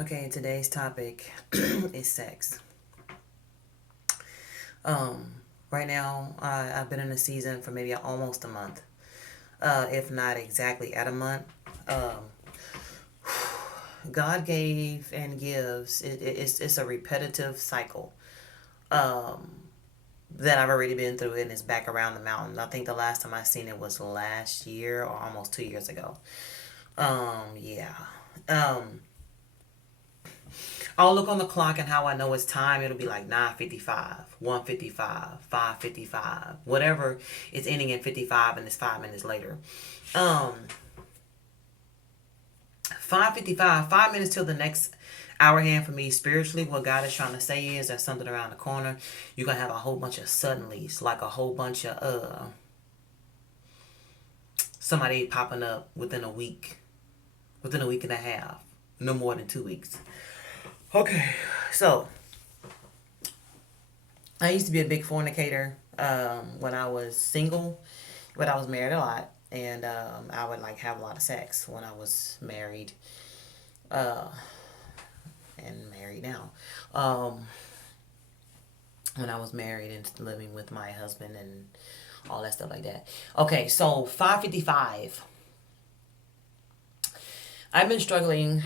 Okay, today's topic is sex. Um, right now, I've been in a season for maybe almost a month, if not exactly at a month. Um, God gave and gives. It's a repetitive cycle that I've already been through, and it's back around the mountain. I think the last time I seen it was last year or almost 2 years ago. Yeah. Um, I'll look on the clock and how I know it's time. It'll be like 9:55, 1:55, 5:55, whatever. It's ending in 55 and it's 5 minutes later. Um, 5:55, 5 minutes till the next hour hand for me spiritually. What God is trying to say is there's something around the corner. You're gonna have a whole bunch of suddenlies, like a whole bunch of somebody popping up within a week and a half, no more than 2 weeks. Okay, so I used to be a big fornicator when I was single, but I was married a lot, and I would like have a lot of sex when I was married, uh, and married now. Um, when I was married and living with my husband and all that stuff like that. Okay, so 5:55. I've been struggling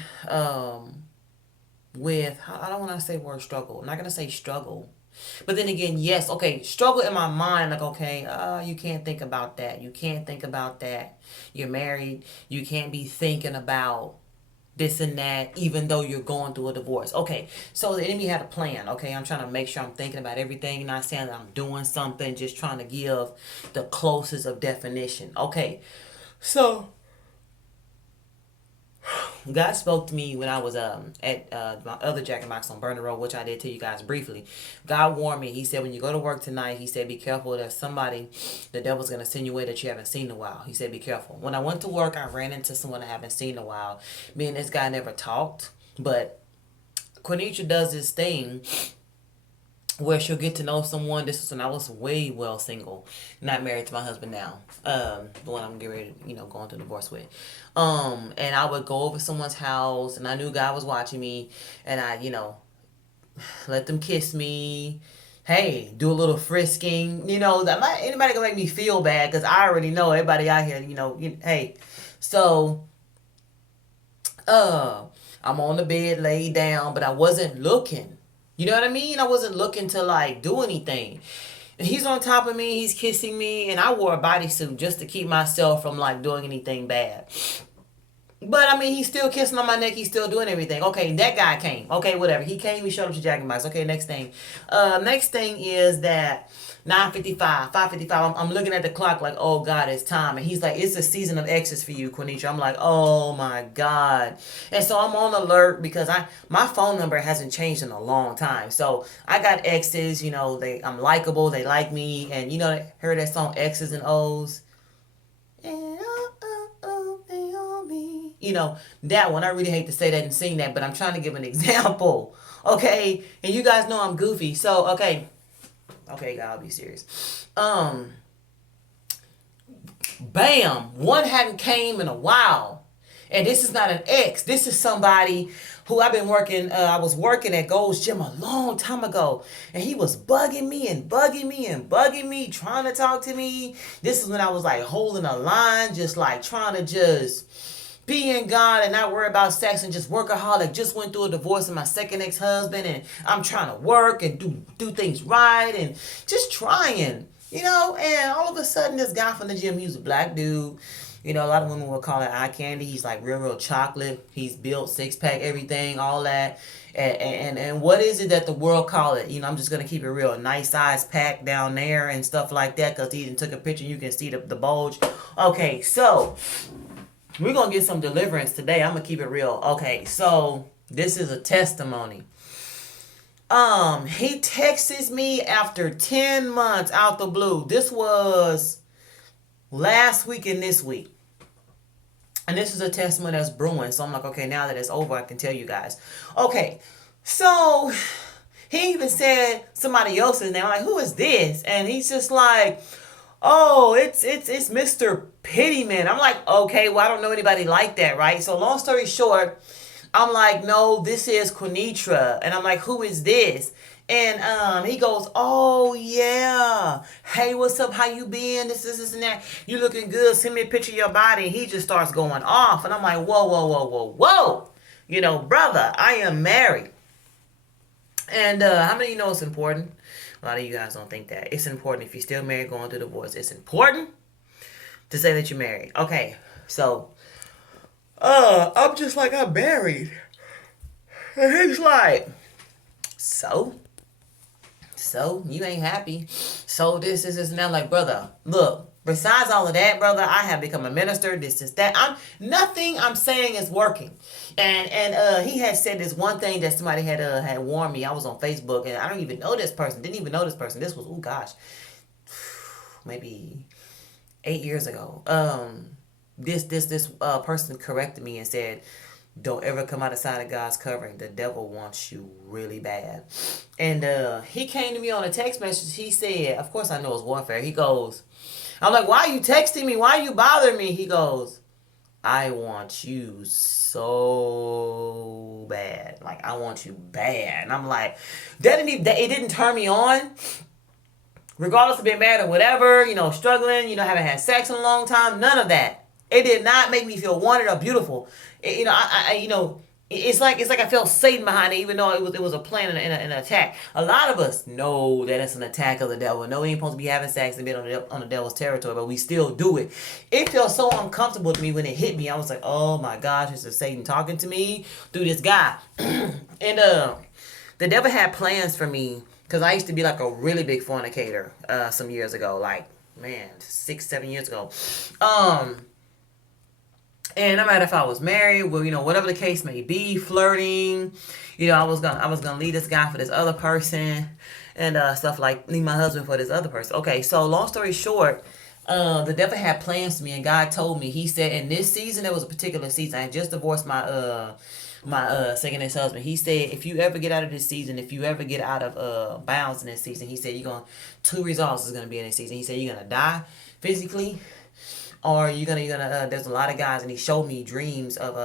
with. I don't want to say word struggle. I'm not gonna say struggle. But then again, yes, okay, struggle in my mind, like, okay, you can't think about that. You can't think about that. You're married. You can't be thinking about this and that, even though you're going through a divorce. Okay, so the enemy had a plan. Okay, I'm trying to make sure I'm thinking about everything, not saying that I'm doing something, just trying to give the closest of definition. Okay, so God spoke to me when I was at my other Jack and Box on Burner Road, which I did tell you guys briefly. God warned me. He said, when you go to work tonight, he said, be careful. There's somebody the devil's going to send you away that you haven't seen in a while. He said, be careful. When I went to work, I ran into someone I haven't seen in a while. Me and this guy never talked, but Quenisha does this thing where she'll get to know someone. This was when I was way well single, not married to my husband now. The one I'm getting ready to, going through divorce with. And I would go over someone's house, and I knew God was watching me, and I, let them kiss me. Hey, do a little frisking. That might anybody gonna make me feel bad because I already know everybody out here. Hey, so uh, I'm on the bed, laid down, but I wasn't looking. You know what I mean? I wasn't looking to like do anything. And he's on top of me, he's kissing me, and I wore a bodysuit just to keep myself from like doing anything bad. But I mean, he's still kissing on my neck. He's still doing everything. Okay, that guy came. Okay, whatever. He came. He showed up to Jack and Box. Okay, next thing. Next thing is that 9:55, 5:55. I'm looking at the clock like, oh God, it's time. And he's like, it's a season of exes for you, Quenisha. I'm like, oh my God. And so I'm on alert because my phone number hasn't changed in a long time. So I got exes. I'm likable. They like me. And heard that song X's and O's. And that one. I really hate to say that and sing that, but I'm trying to give an example. Okay, and you guys know I'm goofy, so okay, I'll be serious. Bam, one hadn't came in a while, and this is not an ex. This is somebody who I've been working. I was working at Gold's Gym a long time ago, and he was bugging me and bugging me and bugging me, trying to talk to me. This is when I was like holding a line, just like trying to just be in God and not worry about sex and just workaholic. Just went through a divorce with my second ex-husband, and I'm trying to work and do things right and just trying, and all of a sudden this guy from the gym, he was a black dude. A lot of women will call it eye candy. He's like real chocolate. He's built, six pack, everything, all that. And what is it that the world call it? I'm just gonna keep it real. Nice size pack down there and stuff like that. Cause he even took a picture. You can see the bulge. Okay, so we're gonna get some deliverance today. I'm gonna keep it real. Okay, so this is a testimony. He texts me after 10 months out the blue. This was last week and this week. And this is a testimony that's brewing. So I'm like, okay, now that it's over, I can tell you guys. Okay, so he even said somebody else's name. I'm like, who is this? And he's just like, oh, it's Mr. Pittyman. I'm like, okay, well, I don't know anybody like that, right? So long story short, I'm like, no, this is Quinitra. And I'm like, who is this? And he goes, oh yeah, hey, what's up? How you been? This, and that. You looking good? Send me a picture of your body. And he just starts going off, and I'm like, whoa, whoa, whoa, whoa, whoa. You know, brother, I am married. And how many of you know it's important? A lot of you guys don't think that. It's important if you're still married going through divorce. It's important to say that you're married. Okay, so I'm just like, I'm married. And he's like, so? So you ain't happy. So this, and that. Like, brother, look, besides all of that, brother, I have become a minister. This is that. Nothing I'm saying is working. And he had said this one thing that somebody had warned me. I was on Facebook, and I don't even know this person. Didn't even know this person. This was, oh gosh, maybe 8 years ago. This person corrected me and said, don't ever come outside of God's covering. The devil wants you really bad. And he came to me on a text message. He said, of course I know it's warfare. He goes, I'm like, why are you texting me? Why are you bothering me? He goes, I want you so bad. Like, I want you bad. And I'm like, it didn't turn me on. Regardless of being mad or whatever, struggling, haven't had sex in a long time, none of that. It did not make me feel wanted or beautiful. It's like I felt Satan behind it, even though it was a plan and an attack. A lot of us know that it's an attack of the devil. No, we ain't supposed to be having sex and being on the devil's territory, but we still do it. It felt so uncomfortable to me when it hit me. I was like, oh my gosh, this is Satan talking to me through this guy. And the devil had plans for me because I used to be like a really big fornicator some years ago, like, man, 6-7 years ago. And no matter if I was married, well, whatever the case may be, flirting, I was gonna leave this guy for this other person, and stuff like leave my husband for this other person. Okay, so long story short, the devil had plans for me, and God told me. He said, in this season, there was a particular season. I just divorced my second ex-husband. He said, if you ever get out of this season, if you ever get out of bounds in this season, he said, two results is gonna be in this season. He said, you're gonna die physically, or you're gonna there's a lot of guys, and he showed me dreams of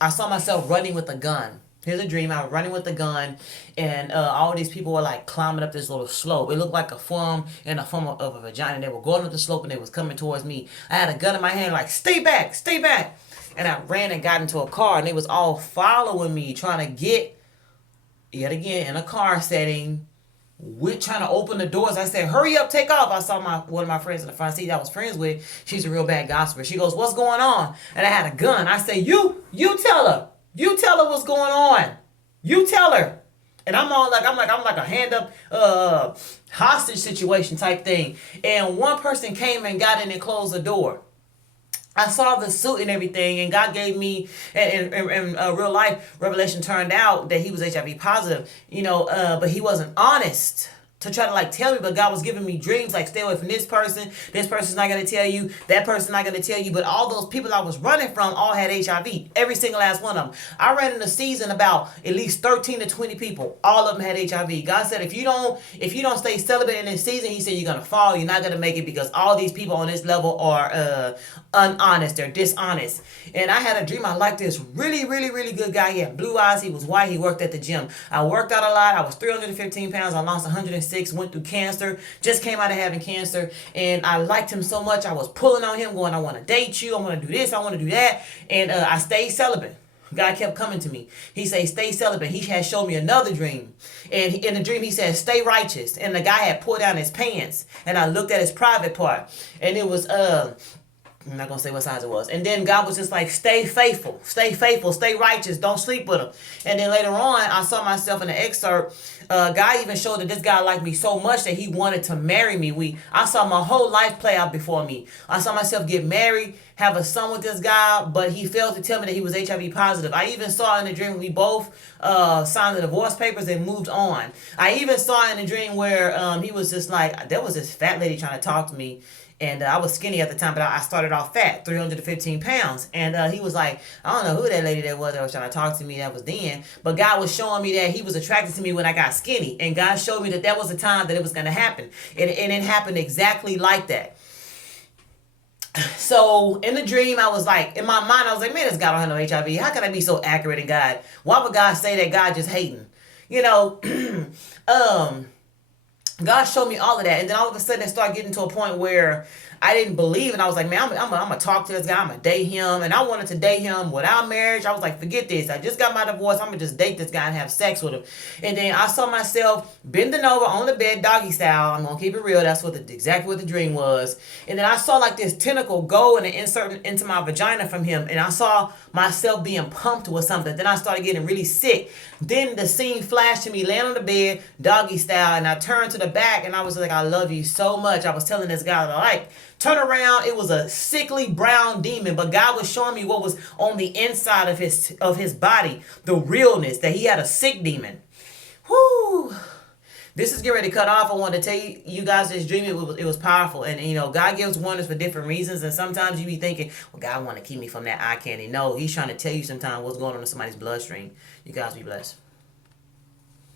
I saw myself running with a gun. Here's a dream. I was running with a gun, and all these people were like climbing up this little slope. It looked like a form of a vagina. They were going up the slope, and they was coming towards me. I had a gun in my hand, like, stay back, stay back. And I ran and got into a car, and they was all following me, trying to get, yet again, in a car setting, we're trying to open the doors. I said, hurry up, take off. I saw one of my friends in the front seat that I was friends with. She's a real bad gossiper. She goes, what's going on? And I had a gun. I say, you tell her. You tell her what's going on. You tell her. And I'm like a hand up hostage situation type thing. And one person came and got in and closed the door. I saw the suit and everything, and God gave me, and in real life, revelation turned out that he was HIV positive, but he wasn't honest to try to tell me. But God was giving me dreams like, stay away from this person's not going to tell you, that person's not going to tell you. But all those people I was running from all had HIV, every single last one of them. I ran in a season about at least 13 to 20 people, all of them had HIV. God said, if you don't stay celibate in this season, he said, you're going to fall, you're not going to make it, because all these people on this level are unhonest, they're dishonest. And I had a dream. I liked this really, really, really good guy. He had blue eyes, he was white, he worked at the gym. I worked out a lot. I was 315 pounds, I lost 106, went through cancer, just came out of having cancer, and I liked him so much. I was pulling on him, going, I want to date you, I want to do this, I want to do that. And I stayed celibate. God kept coming to me. He said, stay celibate. He had showed me another dream. And in the dream, he said, stay righteous. And the guy had pulled down his pants. And I looked at his private part. And it was, I'm not going to say what size it was. And then God was just like, stay faithful, stay righteous, don't sleep with him. And then later on, I saw myself in an excerpt. God even showed that this guy liked me so much that he wanted to marry me. I saw my whole life play out before me. I saw myself get married, have a son with this guy, but he failed to tell me that he was HIV positive. I even saw in the dream we both signed the divorce papers and moved on. I even saw in the dream where he was just like, there was this fat lady trying to talk to me. And I was skinny at the time, but I started off fat, 315 pounds. And he was like, I don't know who that lady that was trying to talk to me, that was then. But God was showing me that he was attracted to me when I got skinny. And God showed me that was the time that it was going to happen. And it happened exactly like that. So in the dream, I was like, in my mind, I was like, man, this guy don't have no HIV. How can I be so accurate in God? Why would God say that God just hating? You know, um, God showed me all of that, and then all of a sudden, it started getting to a point where I didn't believe, and I was like, man, I'm gonna talk to this guy, I'm gonna date him, and I wanted to date him without marriage. I was like, forget this. I just got my divorce. I'm gonna just date this guy and have sex with him. And then I saw myself bending over on the bed, doggy style. I'm gonna keep it real. That's exactly what the dream was. And then I saw like this tentacle go and insert into my vagina from him, and I saw myself being pumped with something. Then I started getting really sick. Then the scene flashed to me laying on the bed, doggy style, and I turned to the back and I was like, I love you so much. I was telling this guy that I like. Turn around, it was a sickly brown demon, but God was showing me what was on the inside of his body, the realness, that he had a sick demon. Whoo! This is getting ready to cut off. I wanted to tell you guys this dream. It was powerful. And, God gives wonders for different reasons. And sometimes you be thinking, well, God want to keep me from that eye candy. No, he's trying to tell you sometimes what's going on in somebody's bloodstream. You guys be blessed.